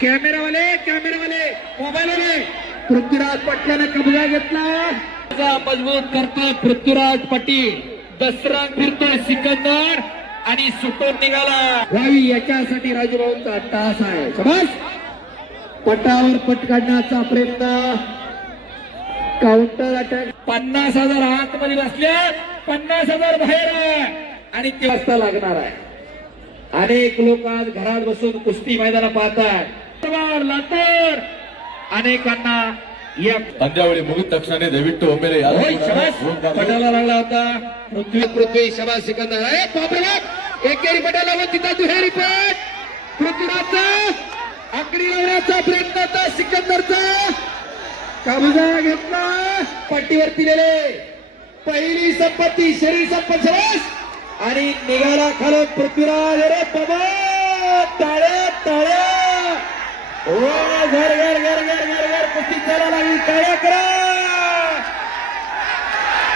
कॅमेरावाले मोबाईलवाले पृथ्वीराज पाटलाने कब्जा घेतला, मजबूत करतोय पृथ्वीराज पाटील, दसरा फिरतोय सिकंदर आणि सुटून निघाला व्हावी याच्यासाठी राजूभाऊंचा तास आहे. शाबास. पटावर पट काढण्याचा प्रयत्न, काउंटर अटॅक. 50,000 आतमध्ये बसल्या, 50,000 बाहेर आहे आणि ते वाजता लागणार आहे. अनेक लोक आज घरात बसून कुस्ती मैदान पाहतात. लातर अनेकांना या पंजावळी मुगित तक्षणाने दयविಟ್ಟು ಒಮ್ಮೆಲೆ पटाला लागला होता. पृथ्वी शबास सिकंदर आहे. बापरे बाप, एकेरी पटाला व तिथं दुहेरी पट. पृथ्वीराजचा आकडी लावण्याचा प्रयत्न होता, सिकंदरचा कब्जा घेतला. पट्टीवरती दिले पहिली संपत्ती, शरीर संपत्ती शबास आणि निघाला खालून पृथ्वीराज. अरे बाबा, टाळ्या टाळ्या. ओ घर घर घर घर घर घर कुस्ती चाला लागली, टाळ्या करा.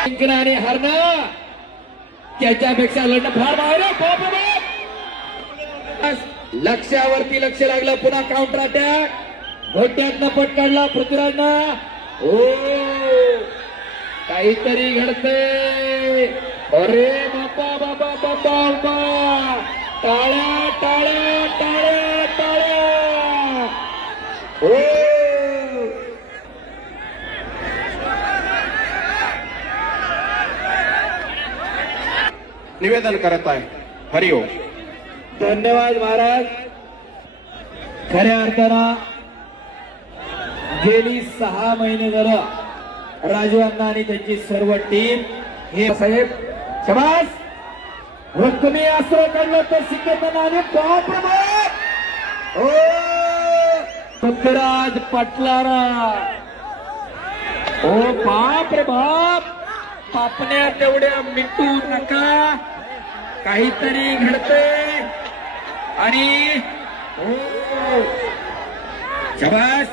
जिंकणं आणि हरणं त्याच्यापेक्षा लढणं फार बाहेर. लक्ष्यावरती लक्ष लागलं. पुन्हा काउंटर अटॅक, घोट्यातनं पट काढला पृथ्वीराजनं. ओ काहीतरी घडतंय. अरे बाबा बाबा बाबा बाबा, टाळ्या टाळ्या टाळ्या टाळ्या. ओ निवेदन करत आहे. हरिओम. धन्यवाद महाराज. खऱ्या अर्थानं गेली 6 महिने झालं राजू अण्णा आणि त्यांची सर्व टीम हे साहेब शबास रक्कमी अस्त्र काढलं तर सिकंदराने बाप रे बाप. ओ पृथ्वीराज पाटलारा. ओ बाप रे बाप, पापण्या तेवढ्या मिटू नका, काहीतरी घडतंय. आणि हो शबास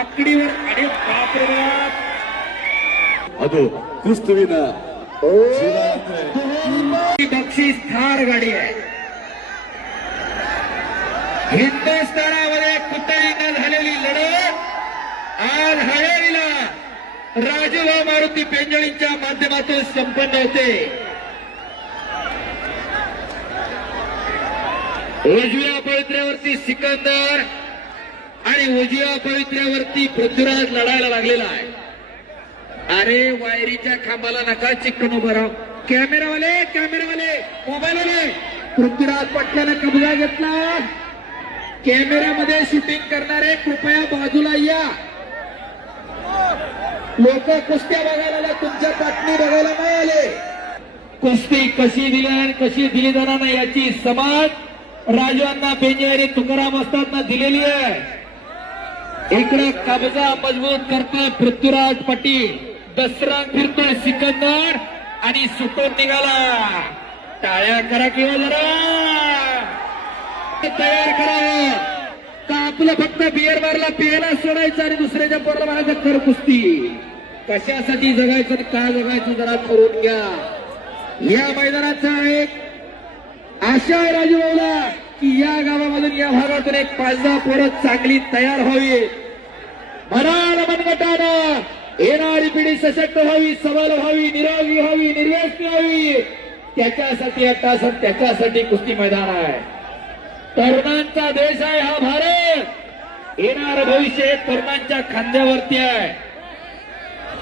आकडीवर. आणि बाप रे बाप, ಅದು ಕುಸ್ತುವಿನ बक्षीस थार गाडी आहे. हिंदुस्थानामध्ये कुठेही न झालेली लढत आज हवेलीला राजूभाऊ मारुती पेंजळींच्या माध्यमातून संपन्न होते. उजव्या पवित्र्यावरती सिकंदर आणि उजव्या पवित्र्यावरती पृथ्वीराज लढायला लागलेला आहे. अरे वायरीच्या खांबाला नका चिकटून उभं राहा. कॅमेरावाले मोबाईलवाले पृथ्वीराज पाटलाने कब्जा घेतला. कॅमेऱ्यामध्ये शूटिंग करणारे कृपया बाजूला या. लोक कुस्त्या बघायला, तुमच्या बातमी बघायला नाही आले. कुस्ती कशी दिली आणि कशी दिली जाणार नाही याची समज राजू अण्णा पेंजे आणि तुकाराम असताना दिलेली आहे. इकडे कब्जा मजबूत करतोय पृथ्वीराज पाटील, दसरा फिरतोय सिकंदर आणि सुटून निघाला. टाळ्या करा किंवा जरा तयार करावं का आपलं फक्त बियर बारला पियाला सोडायचं आणि दुसऱ्याच्या पोराला म्हणायचं कर कुस्ती. कशासाठी जगायचं आणि का जगायचं जरा करून घ्या. या मैदानाचा एक आशा आहे राजूभाऊला की या गावामधून या भागातून एक 5-10 पोरं चांगली तयार व्हावी. मनाला मनगटानं येणारी पिढी सशक्त व्हावी, सबल व्हावी, निरोगी व्हावी, निर्व्यसनी व्हावी. त्याच्यासाठी अट्टासन, त्याच्यासाठी कुस्ती मैदान आहे. तरुणांचा देश आहे हा भारत. येणार भविष्य तरुणांच्या खांद्यावरती आहे.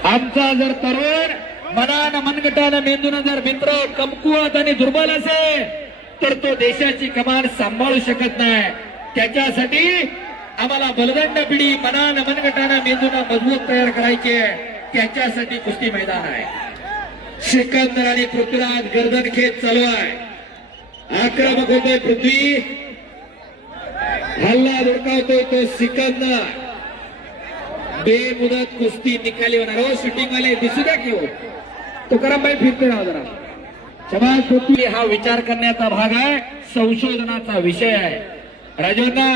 आमचा जर तरुण मनानं मनगटानं मेंदून जर मित्र कमकुवत आणि दुर्बल असेल तर तो देशाची कमान सांभाळू शकत नाही. त्याच्यासाठी आम्हाला बलदंड पिढी मनानं मनगटानं मेंदून मजबूत तयार करायची आहे. त्याच्यासाठी कुस्ती मैदान आहे. सिकंदर आणि पृथ्वीराज गर्दन खेच चालू आहे. आक्रमक होतोय पृथ्वी, हल्ला धुडकावतोय तो सिकंदर. बेमुदत कुस्ती निकाली होणार. हो शूटिंग वाले दिसू द्या की हो. तुकारामबाई फिरते राहा जरा. समाज पृथ्वी हा विचार करण्याचा भाग आहे, संशोधनाचा विषय आहे. राजूंना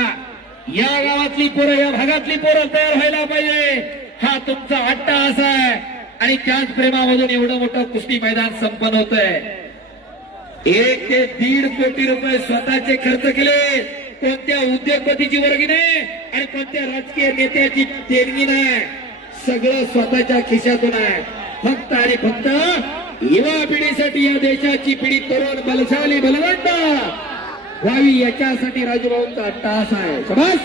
या गावातली पोरं, या भागातली पोरं तयार व्हायला पाहिजे. हा तुमचा अट्टाहास आहे आणि त्याच प्रेमामधून एवढं मोठं कुस्ती मैदान संपन्न होत आहे. 1 ते 1.5 कोटी रुपये स्वतःचे खर्च केले. कोणत्या उद्योगपतीची वर्गणी कोणत्या राजकीय नेत्याची देणगी नाही, सगळं स्वतःच्या खिशातून आहे. फक्त आणि फक्त युवा पिढीसाठी, या देशाची पिढी तरुण बलशाली बलवंत व्हावी याच्यासाठी राजूभाऊंचा टास आहे. शाबास.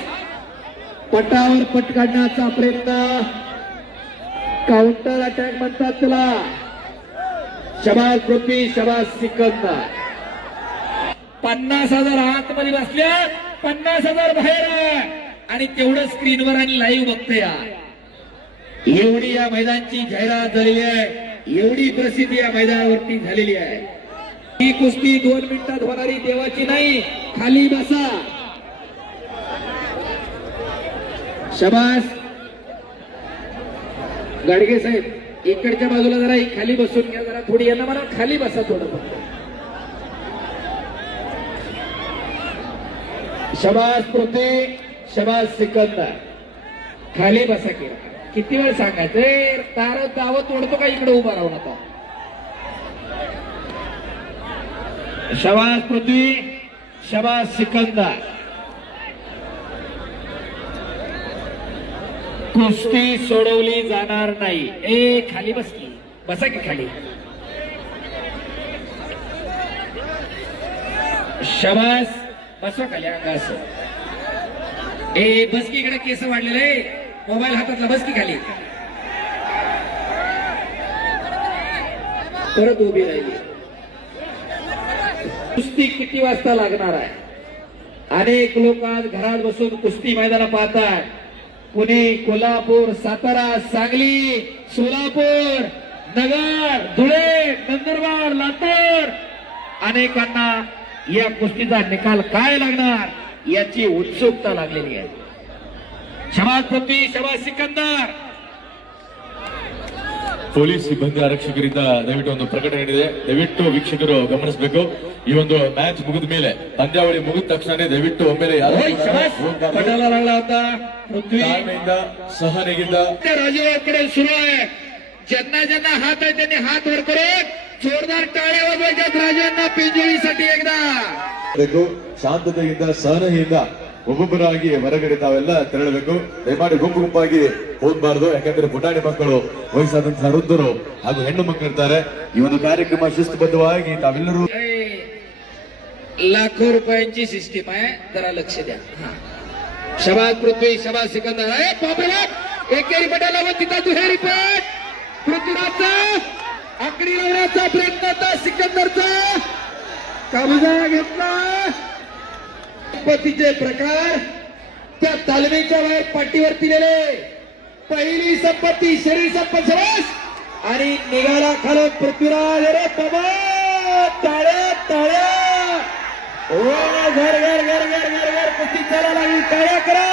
पटावर पट काढण्याचा प्रयत्न, काउंटर अटॅक म्हणतात त्याला. शाबास पृथ्वी, शाबास सिकंदर. 50,000 आतमध्ये बसल्या, 50,000 बाहेर आहे. आणि तेवढं स्क्रीनवर आणि लाईव्ह बघते या. एवढी या मैदानाची जाहिरात झालेली आहे, एवढी प्रसिद्धी या मैदानावरती झालेली आहे. ही कुस्ती 2 मिनिटात होणारी देवाची नाही. खाली बसा. शाबास. गाडगे साहेब इकडच्या बाजूला जरा खाली बसून घ्या, जरा थोडी यांना मला खाली बसा थोडं फक्त. शाबास पृथ्वी, शाबास सिकंदर. खाली बसा की. किती वेळ सांगायचं, तार दावत ओढतो का इकडे उभा राहून आता. शाबास पृथ्वी, शाबास सिकंदर. कुस्ती सोडवली जाणार नाही. ए खाली बस की, बसा की खाली. शाबास. बसवा खाली अंगास. ए बस की, इकडे केस वाढलेले, मोबाईल हातातला. बस की खाली. परत उभी राहिली. कुस्ती किती वाजता लागणार आहे? अनेक लोक आज घरात बसून कुस्ती मैदान पाहतात. पुणे, कोल्हापूर, सातारा, सांगली, सोलापूर, नगर, धुळे, नंदुरबार, लातूर, अनेकांना या कुस्तीचा निकाल काय लागणार याची उत्सुकता लागलेली आहे. शाबास पृथ्वी, शाबास सिकंदर. ಪೊಲೀಸ್ ಸಿಬ್ಬಂದಿ ಆರಕ್ಷಕರಿಂದ ದಯವಿಟ್ಟು ಒಂದು ಪ್ರಕಟಣೆ ಇದೆ, ದಯವಿಟ್ಟು ವೀಕ್ಷಕರು ಗಮನಿಸಬೇಕು. ಈ ಒಂದು ಮ್ಯಾಚ್ ಮುಗಿದ ಮೇಲೆ, ಪಂದ್ಯಾವಳಿ ಮುಗಿದ ತಕ್ಷಣ ದಯವಿಟ್ಟು ಒಮ್ಮೆಲೆ ಯಾರು पटाला लागला होता पृथ्वी. ತಾಳ್ಮೆಯಿಂದ, ಸಹನೆಯಿಂದ राजूकडे सुरू आहे. ज्यांना ज्यांना हात आहे त्यांनी हात वर करून जोरदार टाळ्या वाजवायच्यात राजांना पिंजोळीसाठी एकदा. ಬೇಕು. ಶಾಂತತೆಯಿಂದ, ಸಹನೆಯಿಂದ ಒಬ್ಬೊಬ್ಬರಾಗಿ ಹೊರಗಡೆ ತಾವೆಲ್ಲ ತೆರಳಬೇಕು. ದಯಮಾಡಿ ಗುಂಪು ಗುಂಪಾಗಿ ಹೋಗ್ಬಾರ್ದು, ಯಾಕಂದ್ರೆ ಪುಟಾಣಿ ಮಕ್ಕಳು, ವಯಸ್ಸಾದಂತಹ ವೃದ್ಧರು ಹಾಗೂ ಹೆಣ್ಣು ಮಕ್ಕಳಿರ್ತಾರೆ. ಈ ಒಂದು ಕಾರ್ಯಕ್ರಮ ಶಿಸ್ತುಬದ್ಧವಾಗಿ ತಾವೆಲ್ಲರೂ. लाखो रुपयांची सिस्टीम आहे, जरा लक्ष द्या. शाबास पृथ्वी, शाबास सिकंदर. बापरे बाप, एकेरी पटाला व तिथं दुहेरी पट. पृथ्वीराजचा आकडी लावण्याचा प्रयत्न होता सिकंदरचा. कब्जा घेतला. संपत्तीचे प्रकार त्या तालमीच्या बाहेर पाठीवरती दिले. पहिली संपत्ती शरीर संपत आणि निघाला खालून पृथ्वीराज. अरे बाबा, टाळ्या टाळ्या. ओ घर घर घर घर घर घर कुस्ती चाला लागली. टाळ्या करा.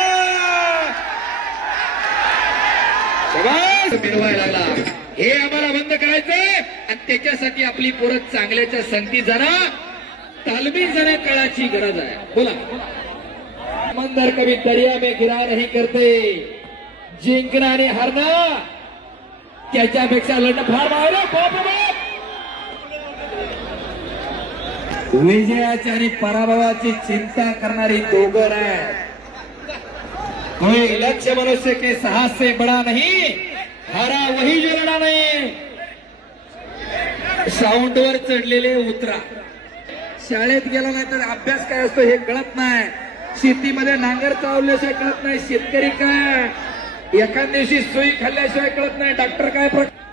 शाबास. मिळवायला लागला. हे आम्हाला बंद करायचंय आणि त्याच्यासाठी आपली पोरं चांगल्याच्या संगती जाणा, तालमी जाण्या काळाची गरज आहे. बोला. मंदर कभी दरिया में गिरा नहीं करते. जिंकणं आणि हारणं त्याच्यापेक्षा लढणं फार मावलं. बाप बाप. विजयाची आणि पराभवाची चिंता करणारी दोघं आहे. कोई लक्ष्य मनुष्य के साहस से बड़ा नहीं, हारा वही जो लढा नाही. साऊंडवर चढलेले उतरा. शाळेत गेला नाही तर अभ्यास काय असतो हे कळत नाही. शेतीमध्ये नांगर चावल्याशिवाय कळत नाही शेतकरी काय. एखाद दिवशी सोयी खाल्ल्याशिवाय कळत नाही डॉक्टर काय.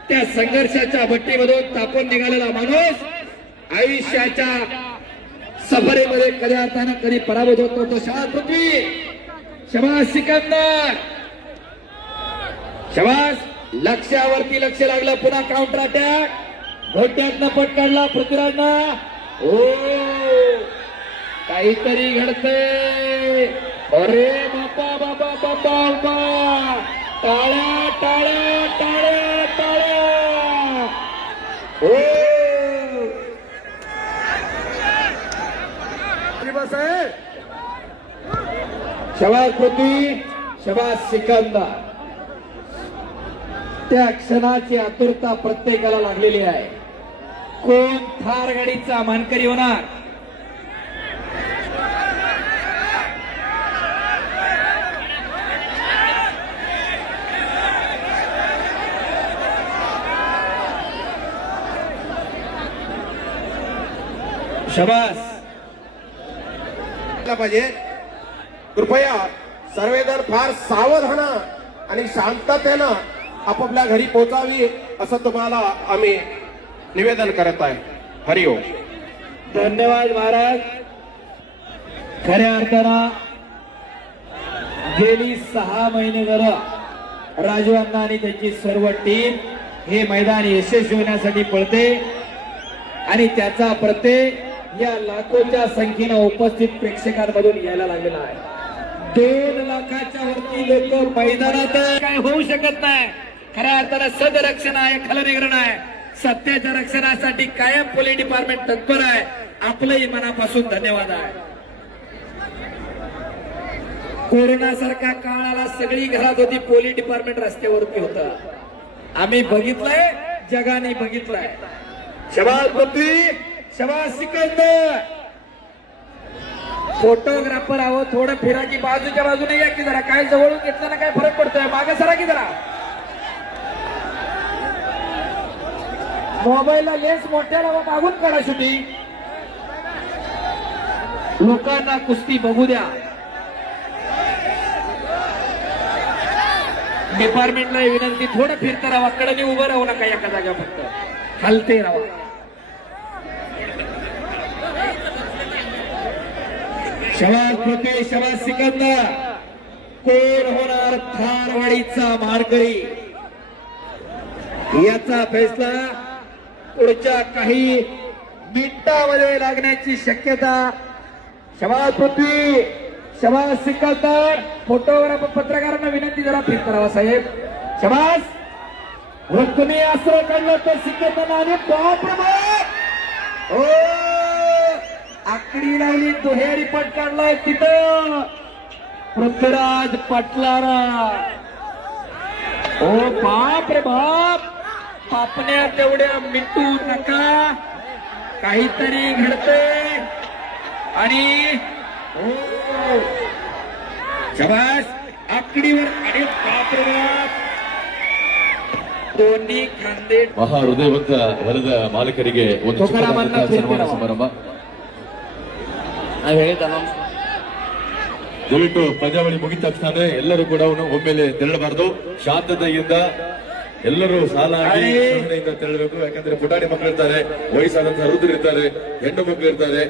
त्या संघर्षाच्या भट्टीमधून तापून निघालेला माणूस आयुष्याच्या सफरेमध्ये कधी अर्थानं कधी पराभूत होतो. तो शाबास पृथ्वी, शाबास सिकंदर. शाबास. लक्ष्यावरती लक्ष लागलं. पुन्हा काउंटर अटॅक. घोट्यातनं पट काढला पृथ्वीराजनं. ओ काहीतरी घडतंय. अरे बापा बापा बापा बापा. टाळ्या टाळ्या टाळ्या टाळ्या. ओ बस आहे. शाबास पृथ्वी, शाबास सिकंदर. त्या क्षणाची आतुरता प्रत्येकाला लागलेली आहे. कोण थार गाडीचा मानकरी होणार? शबास. पाहिजे. कृपया सर्वजण फार सावधानं आणि शांततेनं आपापल्या घरी पोहोचावी असं तुम्हाला आम्ही निवेदन करत आहे. हरिओम. धन्यवाद महाराज. खऱ्या अर्थानं गेली 6 महिने झालं राजू अण्णा आणि त्यांची सर्व टीम हे मैदान यशस्वी होण्यासाठी पळते आणि त्याचा प्रत्यय या लाखोच्या संख्येनं उपस्थित प्रेक्षकांमधून यायला लागलेला आहे. 2 लाखाच्या वरती लोक मैदानात काय होऊ शकत नाही. खऱ्या अर्थानं सदरक्षण आहे, खलनिग्रहण आहे. सत्याच्या रक्षणासाठी कायम पोलीस डिपार्टमेंट तत्पर आहे. आपलंही मनापासून धन्यवाद आहे. कोरोना सारखा काळ आला, सगळी घरात होती, पोलीस डिपार्टमेंट रस्त्यावरती होतं. आम्ही बघितलंय, जगाने बघितलंय. शबास पृथ्वी, शबास सिकंदर. फोटोग्राफर आहो, थोडं फिरा की बाजूच्या बाजूने या की जरा. काय जवळून घेतलं काय फरक पडतोय. मागे सरा की जरा. मोबाईलला लेन्स मोठ्या लावा, मागून काढा शूटिंग. लोकांना कुस्ती बघू द्या. डिपार्टमेंटला विनंती, थोडं फिरता राहा, कडे उभं राहू नका एका जागा, फक्त हलते राहा. शबास पृथ्वी, शबास सिकंदर. कोण होणार थारवाडीचा मारकरी याचा फैसला पुढच्या काही मिनिटांमध्ये लागण्याची शक्यता. शबास पृथ्वी, शबास सिकंदर. फोटोग्राफर पत्रकारांना विनंती, जरा फिर करावा साहेब. शबास. रुक्मी अस्त्र काढलं तर सिकंदर आणि बाप रे बाप. ओ आकडी लावली, दुहेरी पट काढलाय तिथं पृथ्वीराज पाटलारा. ओ बाप रे बाप. पापण्या तेवढ्या मिटू नका, काहीतरी घडतंय. आणि हो शबास. आकडीवर आणि बाप रे बाप. दोन्ही खांदे. ಮಹಾಹೃದಯವಂತ ವರದ ಮಾಲಕರಿಗೆ ಒಂದು ತುಕಾರಾಮನ್ನ ಚಿಕ್ಕದಾದಂತಹ ಸನ್ಮಾನ ಕೂರಿಸಿರುವ. ಸಮಾರಂಭ. ನಾವು ಹೇಳಿದ ದಯವಿಟ್ಟು ಪಂದ್ಯಾವಳಿ ಮುಗಿದ ತಕ್ಷಣ ಎಲ್ಲರೂ ಕೂಡ ಒಮ್ಮೆಲೆ ತೆರಳಬಾರದು. ಶಾಂತತೆಯಿಂದ ಎಲ್ಲರೂ ಸಾಲಾಗಿ ಸಹನೆಯಿಂದ ತೆರಳಬೇಕು. ಯಾಕಂದ್ರೆ ಪುಟಾಣಿ ಮಕ್ಕಳು ಇರ್ತಾರೆ, ವಯಸ್ಸಾದಂತಹ ವೃದ್ಧರು ಇರ್ತಾರೆ, ಹೆಣ್ಣು ಮಕ್ಕಳು ಇರ್ತಾರೆ.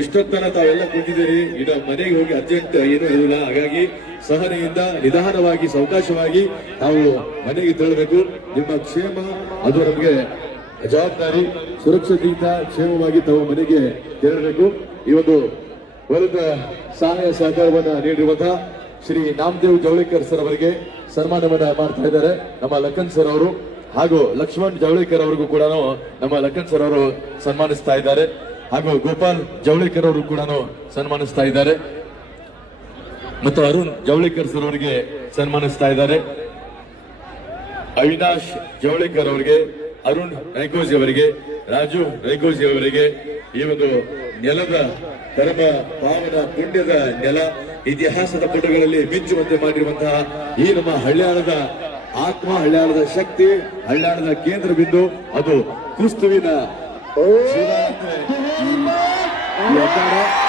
ಇಷ್ಟೊತ್ತನ ತಾವೆಲ್ಲ ಕೂತಿದ್ದೀರಿ, ಈಗ ಮನೆಗೆ ಹೋಗಿ ಅರ್ಜೆಂಟ್ ಏನೂ ಇರಲಿಲ್ಲ. ಹಾಗಾಗಿ ಸಹನೆಯಿಂದ ನಿಧಾನವಾಗಿ ಸಾವಕಾಶವಾಗಿ ತಾವು ಮನೆಗೆ ತೆರಳಬೇಕು. ನಿಮ್ಮ ಕ್ಷೇಮ ಅದು ನಮಗೆ ಜವಾಬ್ದಾರಿ. ಸುರಕ್ಷತೆಯಿಂದ ಕ್ಷೇಮವಾಗಿ ತಾವು ಮನೆಗೆ ತೆರಳಬೇಕು. ಈ ಒಂದು ವರದ ಸಹಾಯ ಸಹಕಾರವನ್ನ ನೀಡಿರುವಂತಹ ಶ್ರೀ ನಾಮದೇವ್ ಜವಳೇಕರ್ ಸರ್ ಅವರಿಗೆ ಸನ್ಮಾನವನ್ನ ಮಾಡ್ತಾ ಇದ್ದಾರೆ ನಮ್ಮ ಲಖನ್ ಸರ್ ಅವರು. ಹಾಗೂ ಲಕ್ಷ್ಮಣ್ ಜವಳೇಕರ್ ಅವರಿಗೂ ಕೂಡ ನಮ್ಮ ಲಖನ್ ಸರ್ ಅವರು ಸನ್ಮಾನಿಸ್ತಾ ಇದ್ದಾರೆ. ಹಾಗೂ ಗೋಪಾಲ್ ಜವಳೇಕರ್ ಅವರು ಕೂಡ ಸನ್ಮಾನಿಸ್ತಾ ಇದ್ದಾರೆ. ಮತ್ತು ಅರುಣ್ ಜವಳೇಕರ್ ಸರ್ ಅವರಿಗೆ ಸನ್ಮಾನಿಸ್ತಾ ಇದ್ದಾರೆ. ಅವಿನಾಶ್ ಜವಳೇಕರ್ ಅವರಿಗೆ, ಅರುಣ್ ರೈಕೋಜಿ ಅವರಿಗೆ, ರಾಜು ರೈಕೋಜಿ ಅವರಿಗೆ ಈ ಒಂದು ನೆಲದ ಧರ್ಮ ಪಾವನ ಪುಣ್ಯದ ನೆಲ, ಇತಿಹಾಸದ ಪುಟಗಳಲ್ಲಿ ಮಿಂಚುವಂತೆ ಮಾಡಿರುವಂತಹ ಈ ನಮ್ಮ ಹಳ್ಯಾಳದ ಆತ್ಮ, ಹಳ್ಯಾಳದ ಶಕ್ತಿ, ಹಳ್ಯಾಳದ ಕೇಂದ್ರ ಬಿಂದು ಅದು ಕ್ರಿಸ್ತುವಿನ ಶಿವ ಅಂದ್ರೆ ಈ ಅಖಾಡ.